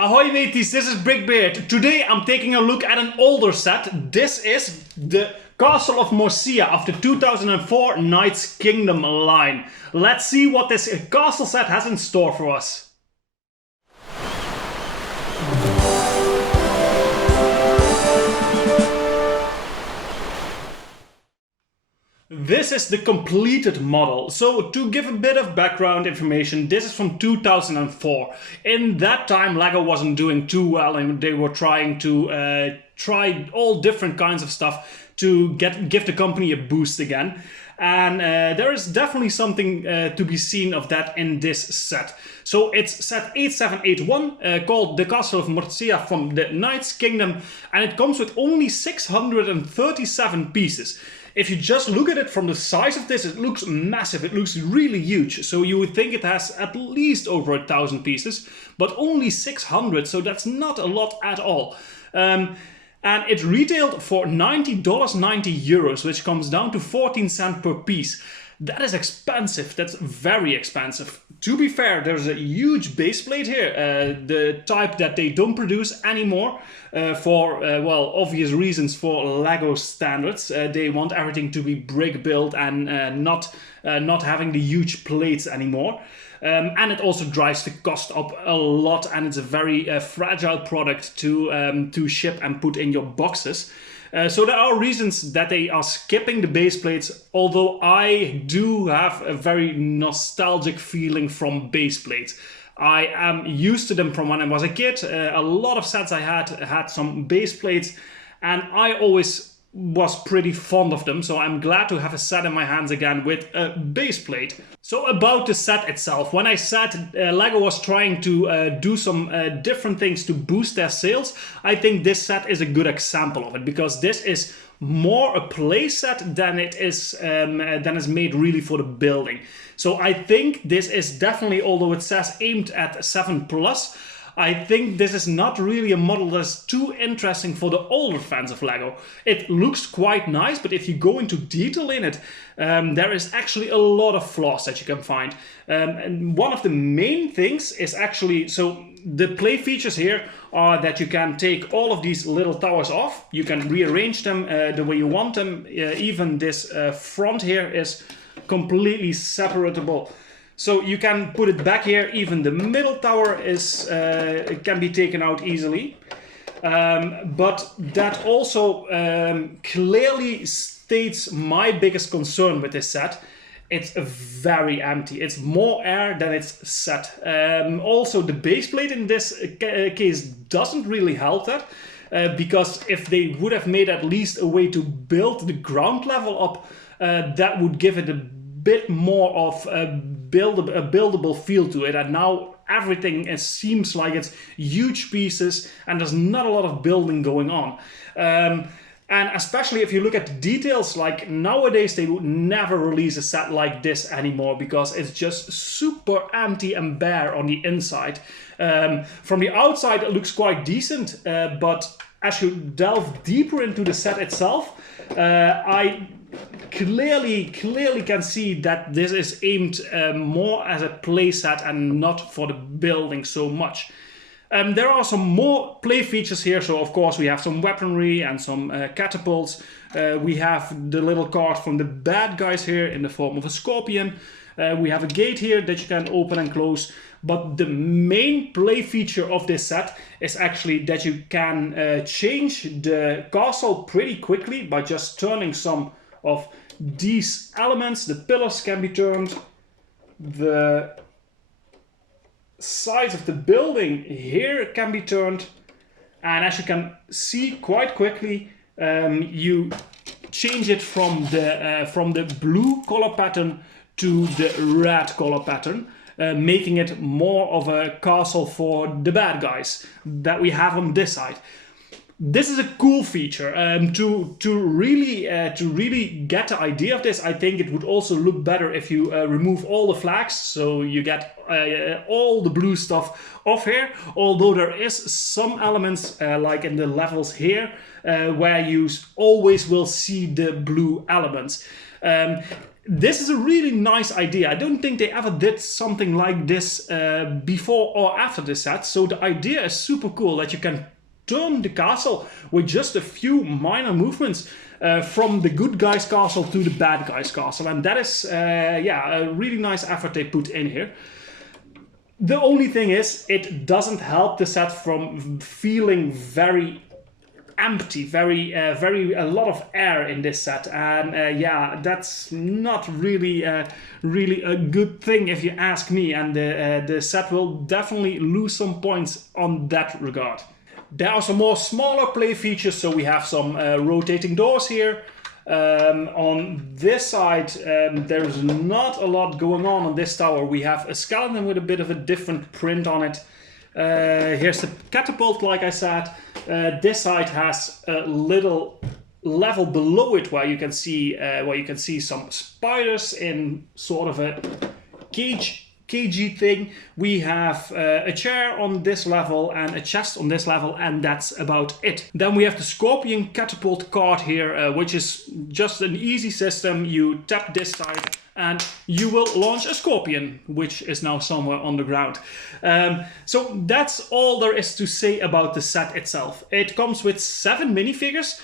Ahoy mateys, this is BrickBeard. Today I'm taking a look at an older set. This is the Castle of Morcia of the 2004 Knights Kingdom line. Let's see what this castle set has in store for us. This is the completed model. So to give a bit of background information, this is from 2004. In that time LEGO wasn't doing too well and they were trying to try all different kinds of stuff to give the company a boost again. And there is definitely something to be seen of that in this set. So it's set 8781 called the Castle of Morcia from the Knights Kingdom, and it comes with only 637 pieces. If you just look at it from the size of this, it looks massive, it looks really huge. So you would think it has at least over 1,000 pieces, but only 600, so that's not a lot at all. And it retailed for $90.90, which comes down to 14 cents per piece. That is expensive, that's very expensive. To be fair, there's a huge base plate here, the type that they don't produce anymore for, well, obvious reasons for LEGO standards. They want everything to be brick built and not having the huge plates anymore. And it also drives the cost up a lot, and it's a very fragile product to ship and put in your boxes. So there are reasons that they are skipping the base plates, although I do have a very nostalgic feeling from base plates. I am used to them from when I was a kid. A lot of sets I had some base plates, and I always was pretty fond of them, so I'm glad to have a set in my hands again with a base plate. So about the set itself, when I said LEGO was trying to do some different things to boost their sales, I think this set is a good example of it, because this is more a play set than it is made really for the building. So I think this is definitely, although it says aimed at 7+, I think this is not really a model that's too interesting for the older fans of LEGO. It looks quite nice, but if you go into detail in it, there is actually a lot of flaws that you can find. And one of the main things is actually, so the play features here are that you can take all of these little towers off. You can rearrange them the way you want them. Even this front here is completely separatable. So you can put it back here. Even the middle tower is can be taken out easily. But that also clearly states my biggest concern with this set. It's very empty. It's more air than it's set. Also, the base plate in this case doesn't really help that. Because if they would have made at least a way to build the ground level up, that would give it a bit more of a buildable feel to it, and now everything seems like it's huge pieces and there's not a lot of building going on. And especially if you look at the details, like nowadays they would never release a set like this anymore because it's just super empty and bare on the inside. From the outside it looks quite decent, but as you delve deeper into the set itself, I clearly can see that this is aimed more as a play set and not for the building so much. There are some more play features here, so of course we have some weaponry and some catapults. We have the little card from the bad guys here in the form of a scorpion. We have a gate here that you can open and close. But the main play feature of this set is actually that you can change the castle pretty quickly by just turning some of these elements. The pillars can be turned, the sides of the building here can be turned, and as you can see quite quickly, you change it from the blue color pattern to the red color pattern, making it more of a castle for the bad guys that we have on this side. This is a cool feature. To really get the idea of this, I think it would also look better if you remove all the flags, so you get all the blue stuff off here. Although there is some elements, like in the levels here, where you always will see the blue elements. This is a really nice idea. I don't think they ever did something like this before or after this set. So the idea is super cool that you can turn the castle with just a few minor movements from the good guy's castle to the bad guy's castle. And that is, yeah, a really nice effort they put in here. The only thing is, it doesn't help the set from feeling very empty, a lot of air in this set, and yeah, that's not really really a good thing if you ask me, and the set will definitely lose some points on that regard. There are some more smaller play features, so we have some rotating doors here. On this side, there's not a lot going on this tower. We have a skeleton with a bit of a different print on it. Here's the catapult, like I said. This side has a little level below it where you can see some spiders in sort of a cagey thing. We have a chair on this level and a chest on this level, and that's about it. Then we have the scorpion catapult card here, which is just an easy system. You tap this side and you will launch a scorpion, which is now somewhere on the ground. So that's all there is to say about the set itself. It comes with 7 minifigures.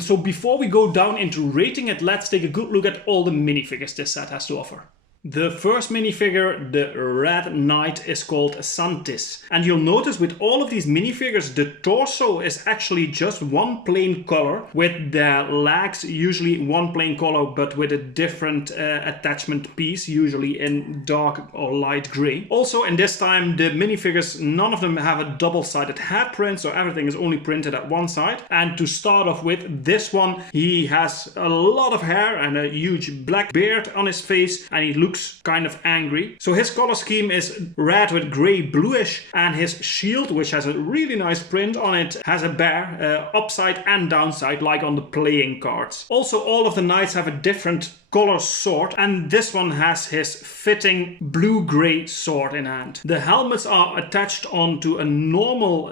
So before we go down into rating it, let's take a good look at all the minifigures this set has to offer. The first minifigure, the Red Knight, is called Santis. And you'll notice with all of these minifigures, the torso is actually just one plain color, with the legs usually one plain color, but with a different attachment piece, usually in dark or light gray. Also, in this time, the minifigures, none of them have a double-sided head print, so everything is only printed at one side. And to start off with, this one, he has a lot of hair and a huge black beard on his face, and he looks kind of angry. So his color scheme is red with gray bluish, and his shield, which has a really nice print on it, has a bear upside and downside like on the playing cards. Also, all of the knights have a different color sword, and this one has his fitting blue-gray sword in hand. The helmets are attached onto a normal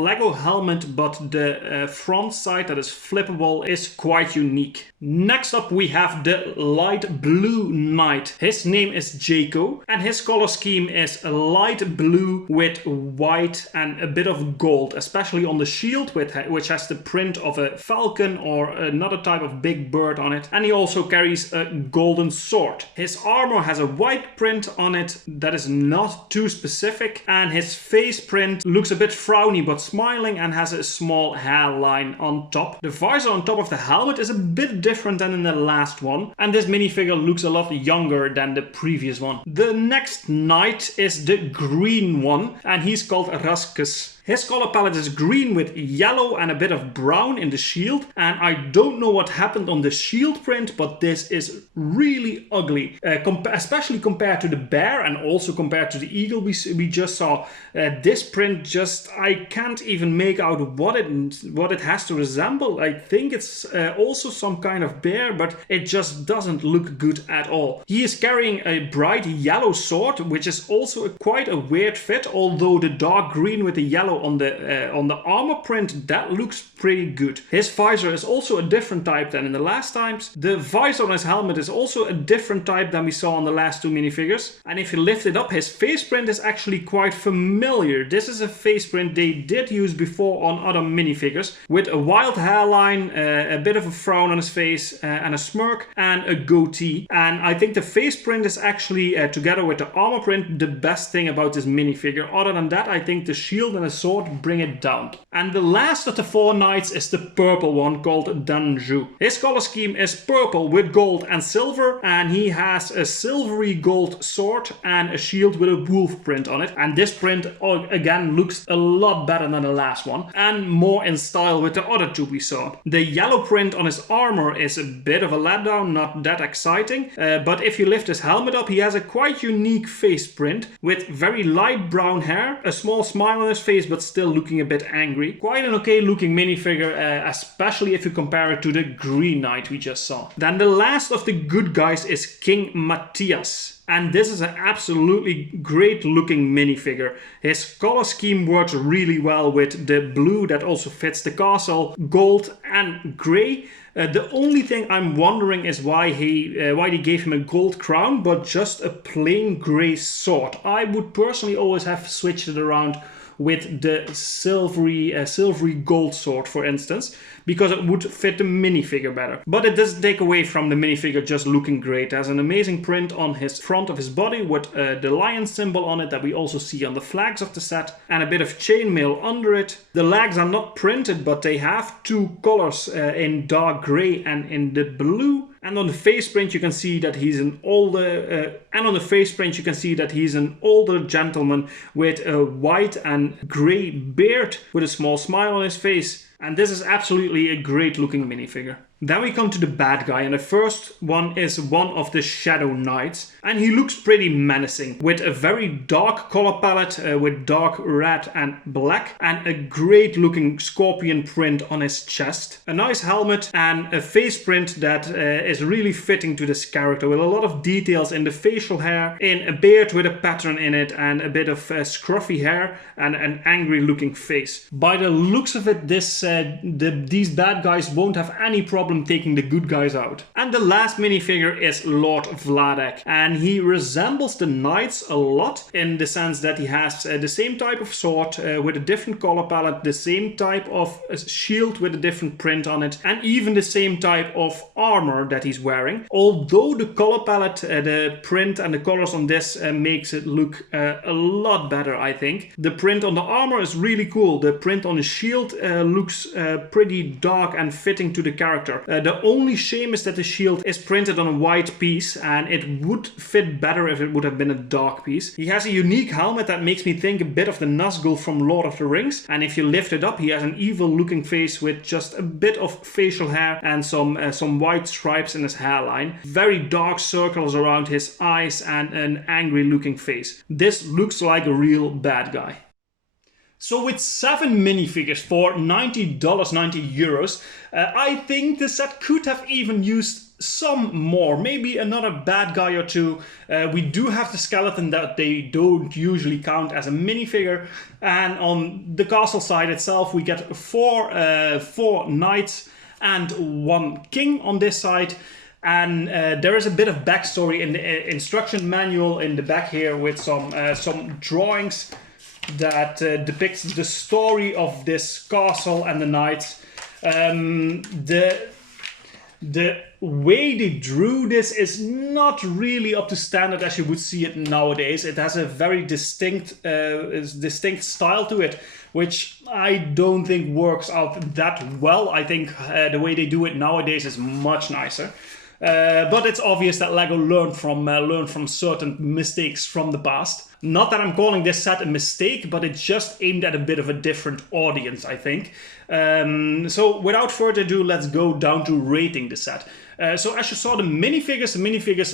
Lego helmet, but the front side that is flippable is quite unique. Next up we have the light blue knight. His name is Jaco, and his color scheme is a light blue with white and a bit of gold, especially on the shield, which has the print of a falcon or another type of big bird on it, and he also carries a golden sword. His armor has a white print on it that is not too specific, and his face print looks a bit frowny but smiling and has a small hairline on top. The visor on top of the helmet is a bit different than in the last one, and this minifigure looks a lot younger than the previous one. The next knight is the green one, and he's called Raskus. His color palette is green with yellow and a bit of brown in the shield, and I don't know what happened on the shield print, but this is really ugly, especially compared to the bear and also compared to the eagle we just saw. This print just, I can't even make out what it has to resemble. I think it's also some kind of bear, but it just doesn't look good at all. He is carrying a bright yellow sword, which is also quite a weird fit, although the dark green with the yellow on the armor print, that looks pretty good. His visor is also a different type than in the last times. The visor on his helmet is also a different type than we saw on the last 2 minifigures. And if you lift it up, his face print is actually quite familiar. This is a face print they did use before on other minifigures, with a wild hairline, a bit of a frown on his face, and a smirk, and a goatee. And I think the face print is actually, together with the armor print, the best thing about this minifigure. Other than that, I think the shield and the sword bring it down. And the last of the 4 knights is the purple one, called Danju. His color scheme is purple with gold and silver, and he has a silvery gold sword and a shield with a wolf print on it. And this print again looks a lot better than the last one, and more in style with the other 2 we saw. The yellow print on his armor is a bit of a letdown, not that exciting, but if you lift his helmet up, he has a quite unique face print with very light brown hair, a small smile on his face, but still looking a bit angry. Quite an okay looking minifigure, especially if you compare it to the green knight we just saw. Then the last of the good guys is King Matthias. And this is an absolutely great looking minifigure. His color scheme works really well with the blue that also fits the castle, gold and grey. The only thing I'm wondering is why they gave him a gold crown, but just a plain grey sword. I would personally always have switched it around with the silvery gold sword, for instance, because it would fit the minifigure better. But it doesn't take away from the minifigure just looking great. There's an amazing print on his front of his body with the lion symbol on it that we also see on the flags of the set, and a bit of chainmail under it. The legs are not printed, but they have two colors in dark grey and in the blue. And on the face print you can see that he's an older gentleman with a white and grey beard with a small smile on his face. And this is absolutely a great looking minifigure. Then we come to the bad guy, and the first one is one of the Shadow Knights, and he looks pretty menacing with a very dark color palette with dark red and black, and a great looking scorpion print on his chest, a nice helmet, and a face print that is really fitting to this character, with a lot of details in the facial hair, in a beard with a pattern in it, and a bit of scruffy hair, and an angry looking face. By the looks of it, these bad guys won't have any problem taking the good guys out. And the last minifigure is Lord Vladek, and he resembles the knights a lot in the sense that he has the same type of sword with a different color palette, the same type of shield with a different print on it, and even the same type of armor that he's wearing. Although the color palette, the print and the colors on this makes it look a lot better, I think. The print on the armor is really cool. The print on the shield looks pretty dark and fitting to the character. The only shame is that the shield is printed on a white piece, and it would fit better if it would have been a dark piece. He has a unique helmet that makes me think a bit of the Nazgul from Lord of the Rings, and if you lift it up he has an evil looking face with just a bit of facial hair and some white stripes in his hairline. Very dark circles around his eyes and an angry looking face. This looks like a real bad guy. So with 7 minifigures for $90, 90 euros, I think the set could have even used some more, maybe another bad guy or two. We do have the skeleton that they don't usually count as a minifigure, and on the castle side itself we get four knights and 1 king on this side. And there is a bit of backstory in the instruction manual in the back here with some drawings that depicts the story of this castle and the knights. The way they drew this is not really up to standard as you would see it nowadays. It has a very distinct style to it, which I don't think works out that well. I think the way they do it nowadays is much nicer. But it's obvious that LEGO learned from certain mistakes from the past. Not that I'm calling this set a mistake, but it's just aimed at a bit of a different audience, I think. So without further ado, let's go down to rating the set. So as you saw, the minifigures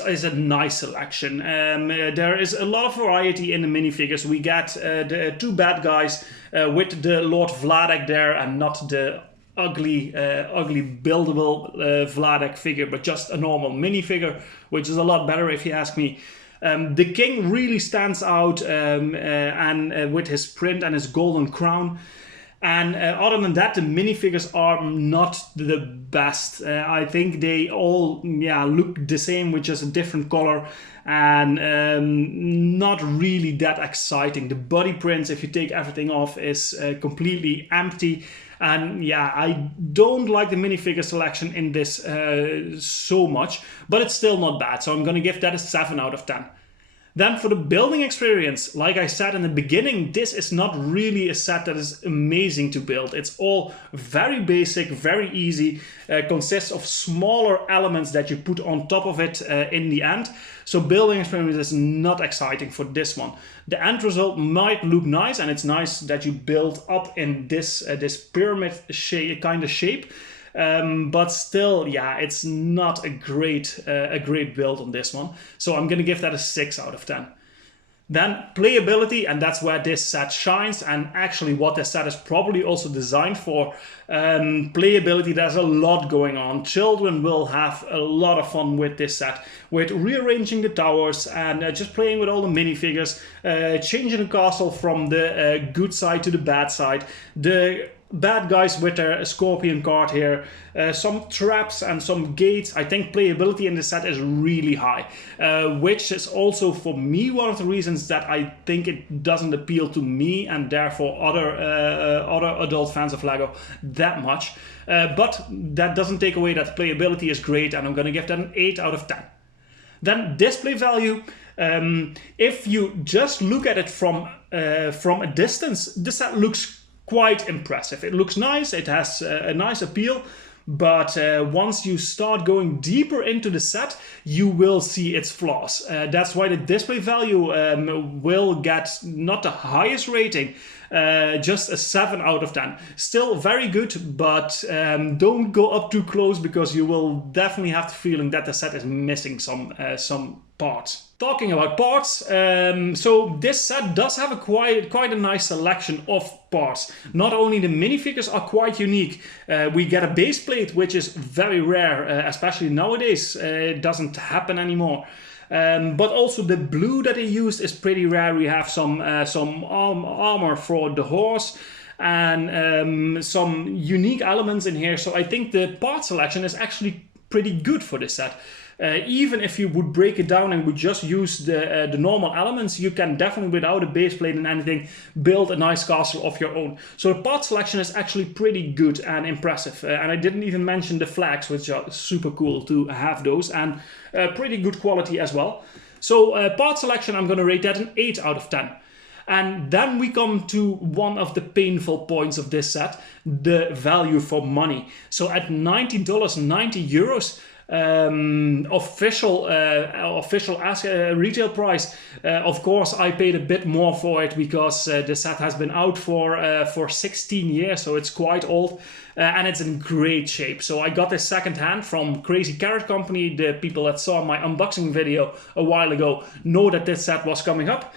is a nice selection. There is a lot of variety in the minifigures. We get the 2 bad guys with the Lord Vladek there, and not the ugly buildable Vladek figure, but just a normal minifigure, which is a lot better if you ask me. The king really stands out and with his print and his golden crown. And other than that, the minifigures are not the best. I think they all look the same with just a different color, and not really that exciting. The body prints, if you take everything off, is completely empty. And yeah, I don't like the minifigure selection in this so much, but it's still not bad. So I'm gonna give that a 7 out of 10. Then for the building experience, like I said in the beginning, this is not really a set that is amazing to build. It's all very basic, very easy, consists of smaller elements that you put on top of it in the end. So building experience is not exciting for this one. The end result might look nice, and it's nice that you build up in this pyramid kind of shape. But still, yeah, it's not a great build on this one. So I'm gonna give that a 6 out of 10. Then playability, and that's where this set shines, and actually what this set is probably also designed for. Playability, there's a lot going on. Children will have a lot of fun with this set, with rearranging the towers and just playing with all the minifigures, changing the castle from the good side to the bad side. The bad guys with their scorpion card here, some traps and some gates. I think playability in this set is really high, which is also for me one of the reasons that I think it doesn't appeal to me and therefore other adult fans of LEGO that much. But that doesn't take away that the playability is great, and I'm going to give that an 8 out of 10. Then display value. If you just look at it from a distance, the set looks quite impressive. It looks nice, it has a nice appeal, but once you start going deeper into the set, you will see its flaws. That's why the display value will get not the highest rating, just a 7 out of 10. Still very good, but don't go up too close because you will definitely have the feeling that the set is missing some parts. Talking about parts, so this set does have quite a nice selection of parts. Not only the minifigures are quite unique, we get a base plate, which is very rare, especially nowadays. It doesn't happen anymore. But also the blue that they used is pretty rare. We have some armor for the horse and some unique elements in here. So I think the part selection is actually pretty good for this set. Even if you would break it down and would just use the normal elements, you can definitely, without a base plate and anything, build a nice castle of your own. So the part selection is actually pretty good and impressive. And I didn't even mention the flags, which are super cool to have those, and pretty good quality as well. So part selection, I'm going to rate that an 8 out of 10. And then we come to one of the painful points of this set, the value for money. So at $90, 90 euros, official retail price. Of course, I paid a bit more for it because the set has been out for 16 years, so it's quite old, and it's in great shape. So I got this second hand from Crazy Carrot Company. The people that saw my unboxing video a while ago know that this set was coming up.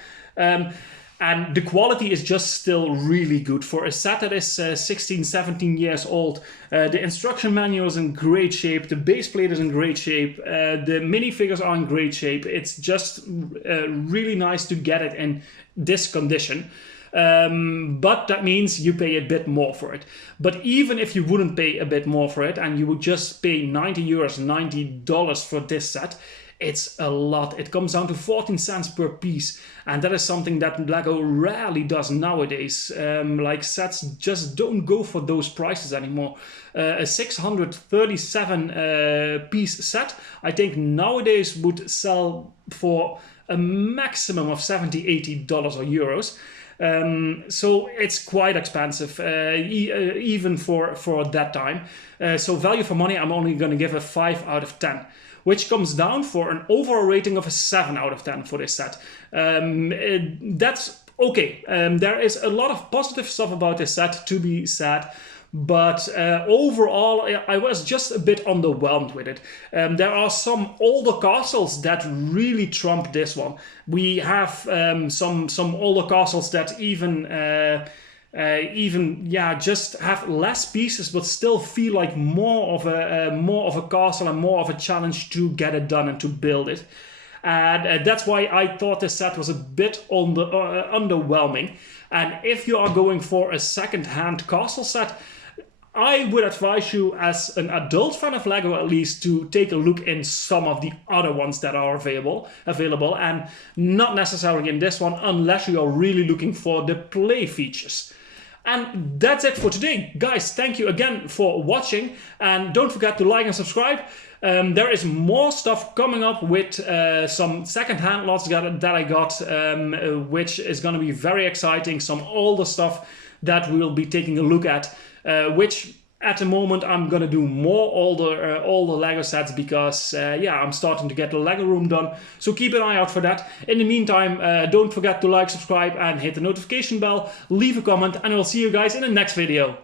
And the quality is just still really good. For a set that is 16, 17 years old, the instruction manual is in great shape, the base plate is in great shape, the minifigures are in great shape. It's just really nice to get it in this condition. But that means you pay a bit more for it. But even if you wouldn't pay a bit more for it and you would just pay 90 euros, $90 for this set, it's a lot. It comes down to 14 cents per piece, and that is something that LEGO rarely does nowadays. Like, sets just don't go for those prices anymore. A 637 piece set, I think nowadays would sell for a maximum of $70, $80 or euros. So it's quite expensive, even for that time. So value for money, I'm only going to give a 5 out of 10. Which comes down for an overall rating of a 7 out of 10 for this set. That's okay. There is a lot of positive stuff about this set, to be said, but overall I was just a bit underwhelmed with it. There are some older castles that really trump this one. We have some older castles that even just have less pieces but still feel like more of a castle and more of a challenge to get it done and to build it. And that's why I thought this set was a bit underwhelming. And if you are going for a second-hand castle set, I would advise you, as an adult fan of LEGO at least, to take a look in some of the other ones that are available, and not necessarily in this one unless you are really looking for the play features. And that's it for today. Guys, thank you again for watching, and don't forget to like and subscribe. There is more stuff coming up with some second-hand lots that I got, which is going to be very exciting. Some older stuff that we'll be taking a look at, which at the moment I'm going to do more older LEGO sets because, I'm starting to get the LEGO room done. So keep an eye out for that. In the meantime, don't forget to like, subscribe, and hit the notification bell. Leave a comment, and I'll see you guys in the next video.